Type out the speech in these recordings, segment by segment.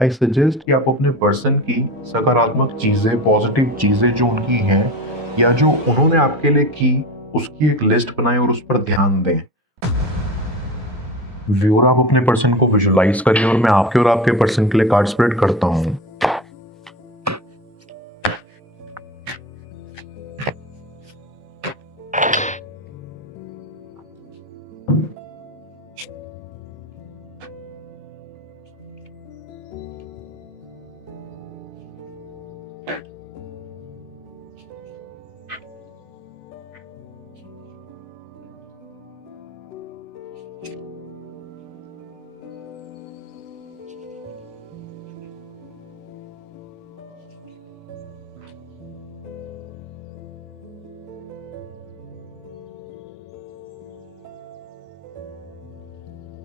I suggest कि आप अपने पर्सन की सकारात्मक चीज़ें, पॉजिटिव चीज़ें जो उनकी हैं या जो उन्होंने आपके लिए की, उसकी एक लिस्ट बनाएं और उस पर ध्यान दें। व्यूअर, आप अपने पर्सन को विजुलाइज करिए और मैं आपके और आपके पर्सन के लिए कार्ड स्प्रेड करता हूँ।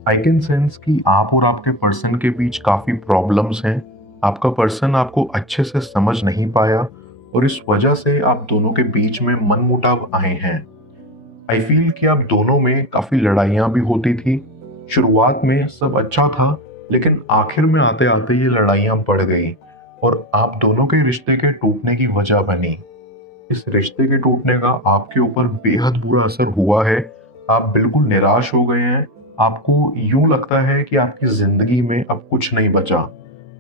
आई कैन सेंस कि आप और आपके पर्सन के बीच काफ़ी प्रॉब्लम्स हैं। आपका पर्सन आपको अच्छे से समझ नहीं पाया और इस वजह से आप दोनों के बीच में मनमुटाव आए हैं। आई फील कि आप दोनों में काफ़ी लड़ाइयाँ भी होती थी। शुरुआत में सब अच्छा था, लेकिन आखिर में आते आते ये लड़ाइयाँ बढ़ गई और आप दोनों के रिश्ते के टूटने की वजह बनी। इस रिश्ते के टूटने का आपके ऊपर बेहद बुरा असर हुआ है। आप बिल्कुल निराश हो गए हैं। आपको यूं लगता है कि आपकी जिंदगी में अब कुछ नहीं बचा,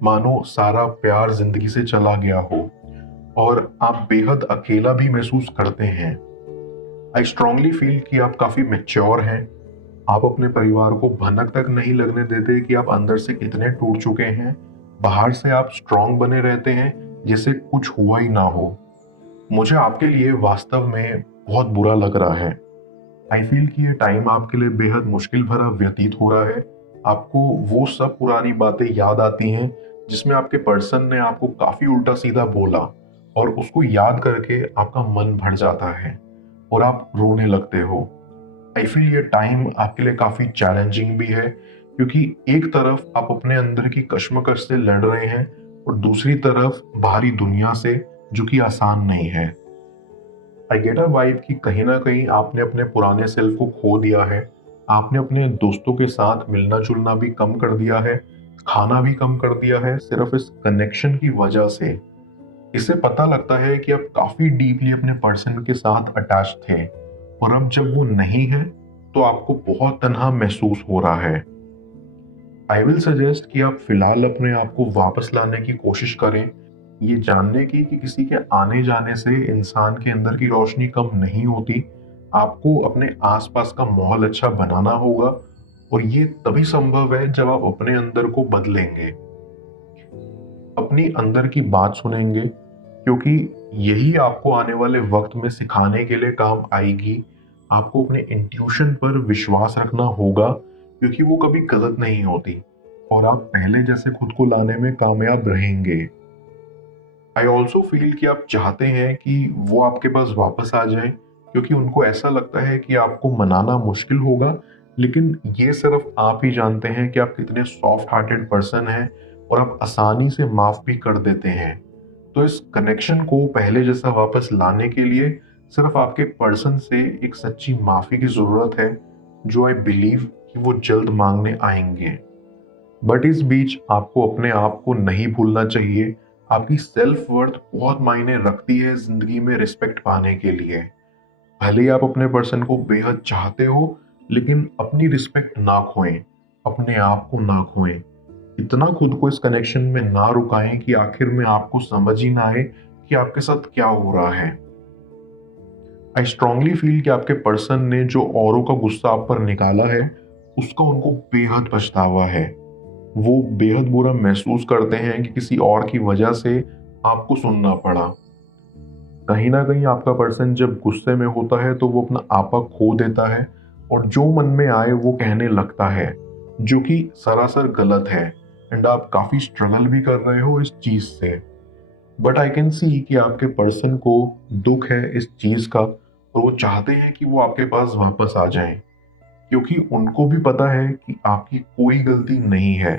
मानो सारा प्यार जिंदगी से चला गया हो और आप बेहद अकेला भी महसूस करते हैं। आई स्ट्रांगली फील कि आप काफी मैच्योर हैं। आप अपने परिवार को भनक तक नहीं लगने देते कि आप अंदर से कितने टूट चुके हैं। बाहर से आप स्ट्रांग बने रहते हैं, जैसे कुछ हुआ ही ना हो। मुझे आपके लिए वास्तव में बहुत बुरा लग रहा है। आई फील कि ये टाइम आपके लिए बेहद मुश्किल भरा व्यतीत हो रहा है। आपको वो सब पुरानी बातें याद आती हैं जिसमें आपके पर्सन ने आपको काफी उल्टा सीधा बोला और उसको याद करके आपका मन भर जाता है और आप रोने लगते हो। आई फील ये टाइम आपके लिए काफी चैलेंजिंग भी है, क्योंकि एक तरफ आप अपने अंदर की कश्मकश से लड़ रहे हैं और दूसरी तरफ बाहरी दुनिया से, जो कि आसान नहीं है। आई गेट अ वाइब कि कहीं ना कहीं आपने अपने पुराने सेल्फ को खो दिया है। आपने अपने दोस्तों के साथ मिलना जुलना भी कम कर दिया है, खाना भी कम कर दिया है, सिर्फ इस कनेक्शन की वजह से। इससे पता लगता है कि आप काफी डीपली अपने पर्सन के साथ अटैच थे और अब जब वो नहीं है तो आपको बहुत तन्हा महसूस हो रहा है। आई विल सजेस्ट कि आप फिलहाल अपने आप को वापस लाने की कोशिश करें, ये जानने की कि किसी के आने जाने से इंसान के अंदर की रोशनी कम नहीं होती। आपको अपने आसपास का माहौल अच्छा बनाना होगा और ये तभी संभव है जब आप अपने अंदर को बदलेंगे, अपनी अंदर की बात सुनेंगे, क्योंकि यही आपको आने वाले वक्त में सिखाने के लिए काम आएगी। आपको अपने इंट्यूशन पर विश्वास रखना होगा, क्योंकि वो कभी गलत नहीं होती और आप पहले जैसे खुद को लाने में कामयाब रहेंगे। आई ऑल्सो फील कि आप चाहते हैं कि वो आपके पास वापस आ जाएं, क्योंकि उनको ऐसा लगता है कि आपको मनाना मुश्किल होगा, लेकिन ये सिर्फ आप ही जानते हैं कि आप कितने सॉफ्ट हार्टेड पर्सन हैं और आप आसानी से माफ भी कर देते हैं। तो इस कनेक्शन को पहले जैसा वापस लाने के लिए सिर्फ आपके पर्सन से एक सच्ची माफी की जरूरत है, जो आई बिलीव कि वो जल्द मांगने आएंगे। बट इस बीच आपको अपने आप को नहीं भूलना चाहिए। आपकी सेल्फ वर्थ बहुत मायने रखती है जिंदगी में रिस्पेक्ट पाने के लिए। भले ही आप अपने पर्सन को बेहद चाहते हो, लेकिन अपनी रिस्पेक्ट ना खोएं, अपने आप को ना खोएं। इतना खुद को इस कनेक्शन में ना रुकाएं कि आखिर में आपको समझ ही ना आए कि आपके साथ क्या हो रहा है। आई स्ट्रांगली फील कि आपके पर्सन ने जो औरों का गुस्सा आप पर निकाला है, उसका उनको बेहद पछतावा है। वो बेहद बुरा महसूस करते हैं कि किसी और की वजह से आपको सुनना पड़ा। कहीं ना कहीं आपका पर्सन जब गुस्से में होता है तो वो अपना आपा खो देता है और जो मन में आए वो कहने लगता है, जो कि सरासर गलत है। एंड आप काफी स्ट्रगल भी कर रहे हो इस चीज से। बट आई कैन सी कि आपके पर्सन को दुख है इस चीज का और वो चाहते हैं कि वो आपके पास वापस आ जाएं, क्योंकि उनको भी पता है कि आपकी कोई गलती नहीं है।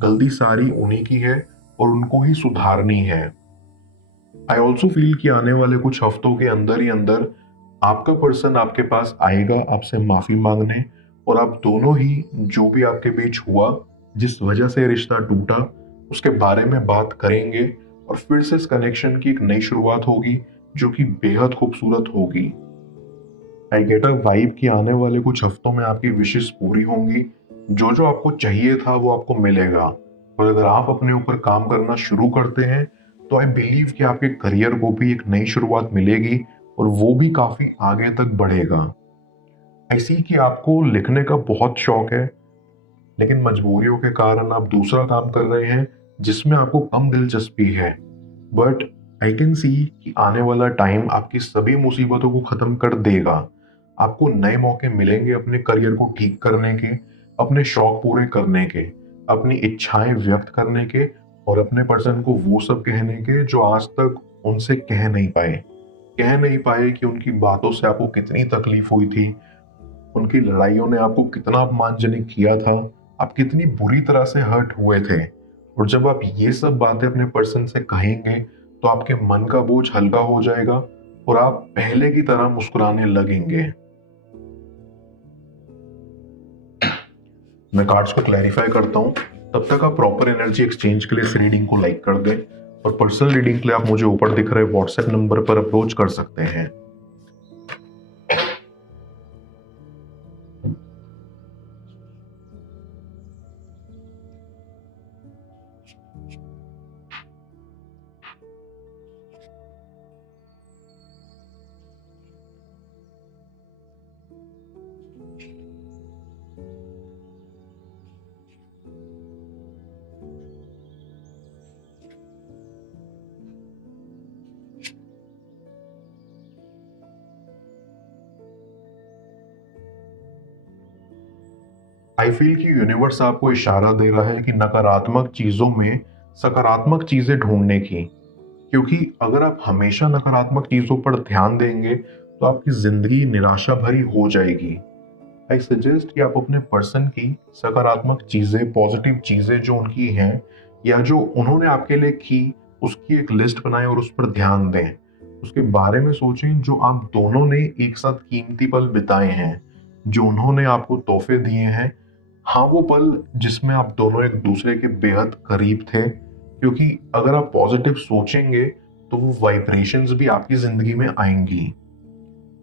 गलती सारी उन्हीं की है और उनको ही सुधारनी है। आई ऑल्सो फील कि आने वाले कुछ हफ्तों के अंदर ही अंदर आपका पर्सन आपके पास आएगा आपसे माफी मांगने, और आप दोनों ही जो भी आपके बीच हुआ, जिस वजह से रिश्ता टूटा, उसके बारे में बात करेंगे और फिर से इस कनेक्शन की एक नई शुरुआत होगी जो कि बेहद खूबसूरत होगी। आई गेट अ वाइब कि आने वाले कुछ हफ्तों में आपकी विशेष पूरी होंगी। जो जो आपको चाहिए था वो आपको मिलेगा, और अगर आप अपने ऊपर काम करना शुरू करते हैं तो आई बिलीव कि आपके करियर को भी एक नई शुरुआत मिलेगी और वो भी काफी आगे तक बढ़ेगा। ऐसी कि आपको लिखने का बहुत शौक है, लेकिन मजबूरियों के कारण आप दूसरा काम कर रहे हैं जिसमें आपको कम दिलचस्पी है। बट आई कैन सी कि आने वाला टाइम आपकी सभी मुसीबतों को खत्म कर देगा। आपको नए मौके मिलेंगे अपने करियर को ठीक करने के, अपने शौक पूरे करने के, अपनी इच्छाएं व्यक्त करने के, और अपने पर्सन को वो सब कहने के जो आज तक उनसे कह नहीं पाए कि उनकी बातों से आपको कितनी तकलीफ हुई थी, उनकी लड़ाइयों ने आपको कितना अपमानजनक किया था, आप कितनी बुरी तरह से हर्ट हुए थे। और जब आप ये सब बातें अपने पर्सन से कहेंगे तो आपके मन का बोझ हल्का हो जाएगा और आप पहले की तरह मुस्कुराने लगेंगे। मैं कार्ड्स को क्लैरिफाई करता हूँ, तब तक आप प्रॉपर एनर्जी एक्सचेंज के लिए इस रीडिंग को लाइक कर दें, और पर्सनल रीडिंग के लिए आप मुझे ऊपर दिख रहे व्हाट्सएप नंबर पर अप्रोच कर सकते हैं। आई फील कि यूनिवर्स आपको इशारा दे रहा है कि नकारात्मक चीजों में सकारात्मक चीजें ढूंढने की, क्योंकि अगर आप हमेशा नकारात्मक चीजों पर ध्यान देंगे तो आपकी जिंदगी निराशा भरी हो जाएगी। आई सजेस्ट कि आप अपने पर्सन की सकारात्मक चीजें, पॉजिटिव चीजें जो उनकी हैं या जो उन्होंने आपके लिए की, उसकी एक लिस्ट बनाएं और उस पर ध्यान दें। उसके बारे में सोचें जो आप दोनों ने एक साथ कीमती पल बिताए हैं, जो उन्होंने आपको तोहफे दिए हैं। हाँ, वो पल जिसमें आप दोनों एक दूसरे के बेहद करीब थे, क्योंकि अगर आप पॉजिटिव सोचेंगे तो वो वाइब्रेशंस भी आपकी जिंदगी में आएंगी।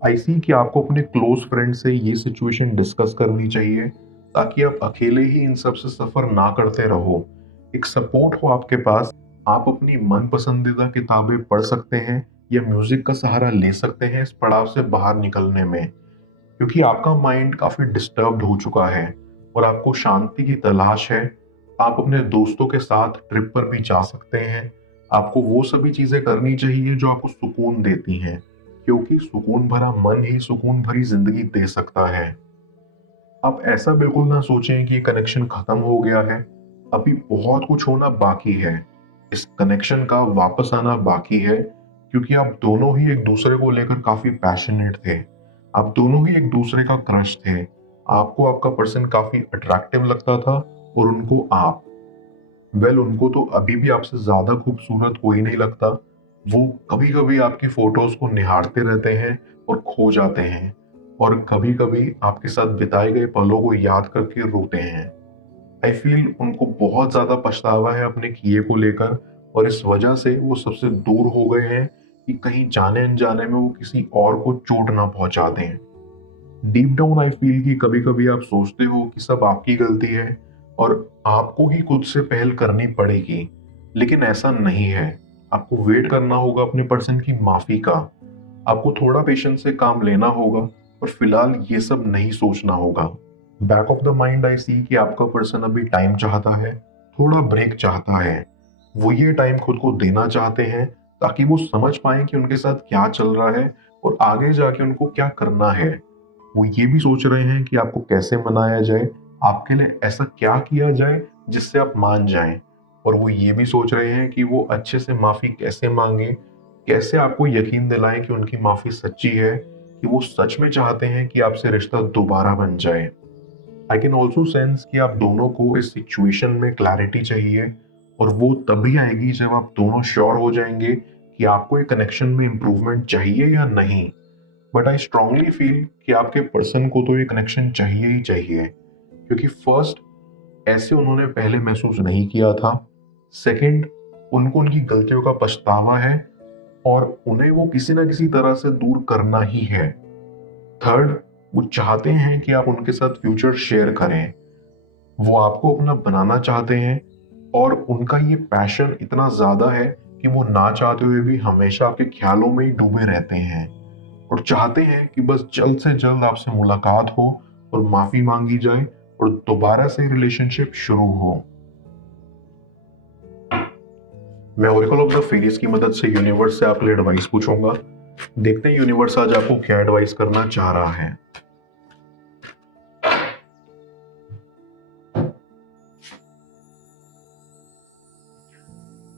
आई सी कि आपको अपने क्लोज फ्रेंड से ये सिचुएशन डिस्कस करनी चाहिए, ताकि आप अकेले ही इन सब से सफर ना करते रहो। एक सपोर्ट हो आपके पास। आप अपनी मन पसंदीदा किताबें पढ़ सकते हैं या म्यूजिक का सहारा ले सकते हैं इस पड़ाव से बाहर निकलने में, क्योंकि आपका माइंड काफी डिस्टर्ब्ड हो चुका है और आपको शांति की तलाश है। आप अपने दोस्तों के साथ ट्रिप पर भी जा सकते हैं। आपको वो सभी चीजें करनी चाहिए जो आपको सुकून देती हैं, क्योंकि सुकून भरा मन ही सुकून भरी जिंदगी दे सकता है। आप ऐसा बिल्कुल ना सोचें कि कनेक्शन खत्म हो गया है। अभी बहुत कुछ होना बाकी है। इस कनेक्शन का वापस आना बाकी है, क्योंकि आप दोनों ही एक दूसरे को लेकर काफी पैशनेट थे। आप दोनों ही एक दूसरे का क्रश थे। आपको आपका पर्सन काफी अट्रैक्टिव लगता था, और उनको आप, उनको तो अभी भी आपसे ज्यादा खूबसूरत कोई नहीं लगता। वो कभी कभी आपकी फोटोज को निहारते रहते हैं और खो जाते हैं, और कभी कभी आपके साथ बिताए गए पलों को याद करके रोते हैं। आई फील उनको बहुत ज्यादा पछतावा है अपने किए को लेकर, और इस वजह से वो सबसे दूर हो गए हैं कि कहीं जाने अनजाने में वो किसी और को चोट ना पहुंचा दें। डीप डाउन आई फील कि कभी कभी आप सोचते हो कि सब आपकी गलती है और आपको ही खुद से पहल करनी पड़ेगी, लेकिन ऐसा नहीं है। आपको वेट करना होगा अपने पर्सन की माफी का। आपको थोड़ा पेशेंस से काम लेना होगा, और फिलहाल ये सब नहीं सोचना होगा। Back of the mind I see कि आपका पर्सन अभी टाइम चाहता है, थोड़ा ब्रेक चाहता है। वो ये टाइम खुद को देना चाहते हैं ताकि वो समझ पाए कि उनके साथ क्या चल रहा है और आगे जाके उनको क्या करना है। वो ये भी सोच रहे हैं कि आपको कैसे मनाया जाए, आपके लिए ऐसा क्या किया जाए जिससे आप मान जाएं। और वो ये भी सोच रहे हैं कि वो अच्छे से माफी कैसे मांगे, कैसे आपको यकीन दिलाएं कि उनकी माफी सच्ची है, कि वो सच में चाहते हैं कि आपसे रिश्ता दोबारा बन जाए। आई कैन ऑल्सो सेंस कि आप दोनों को इस सिचुएशन में क्लैरिटी चाहिए, और वो तभी आएगी जब आप दोनों श्योर हो जाएंगे कि आपको एक कनेक्शन में इम्प्रूवमेंट चाहिए या नहीं। बट आई स्ट्रांगली फील कि आपके पर्सन को तो ये कनेक्शन चाहिए ही चाहिए, क्योंकि फर्स्ट ऐसे उन्होंने पहले महसूस नहीं किया था। सेकंड, उनको उनकी गलतियों का पछतावा है और उन्हें वो किसी ना किसी तरह से दूर करना ही है। थर्ड, वो चाहते हैं कि आप उनके साथ फ्यूचर शेयर करें। वो आपको अपना बनाना चाहते हैं और उनका ये पैशन इतना ज्यादा है कि वो ना चाहते हुए भी हमेशा आपके ख्यालों में ही डूबे रहते हैं और चाहते हैं कि बस जल्द से जल्द आपसे मुलाकात हो और माफी मांगी जाए और दोबारा से रिलेशनशिप शुरू हो। मैं ओरेकल ऑफ द फेरीज की मदद से यूनिवर्स से आपके लिए एडवाइस पूछूंगा। देखते हैं यूनिवर्स आज आपको क्या एडवाइस करना चाह रहा है।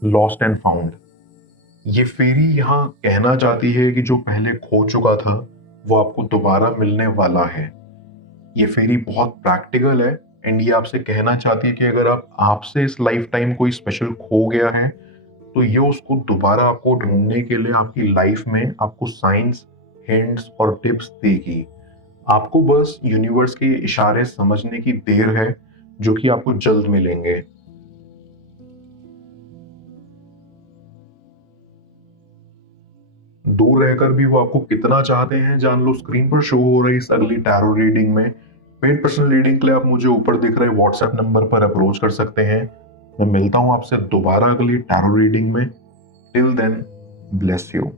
Lost and found. ये फेरी यहाँ कहना चाहती है कि जो पहले खो चुका था वो आपको दोबारा मिलने वाला है। ये फेरी बहुत प्रैक्टिकल है एंड ये आपसे कहना चाहती है कि अगर आपसे इस लाइफ टाइम कोई स्पेशल खो गया है तो ये उसको दोबारा आपको ढूंढने के लिए आपकी लाइफ में आपको साइंस, हिंट्स और टिप्स देगी। आपको बस यूनिवर्स के इशारे समझने की देर है जो कि आपको जल्द मिलेंगे। दूर रहकर भी वो आपको कितना चाहते हैं जान लो स्क्रीन पर शो हो रही इस अगली टैरो रीडिंग में। पेड पर्सनल रीडिंग के लिए आप मुझे ऊपर दिख रहे व्हाट्सएप नंबर पर अप्रोच कर सकते हैं। मैं मिलता हूं आपसे दोबारा अगली टैरो रीडिंग में। Till then, bless you.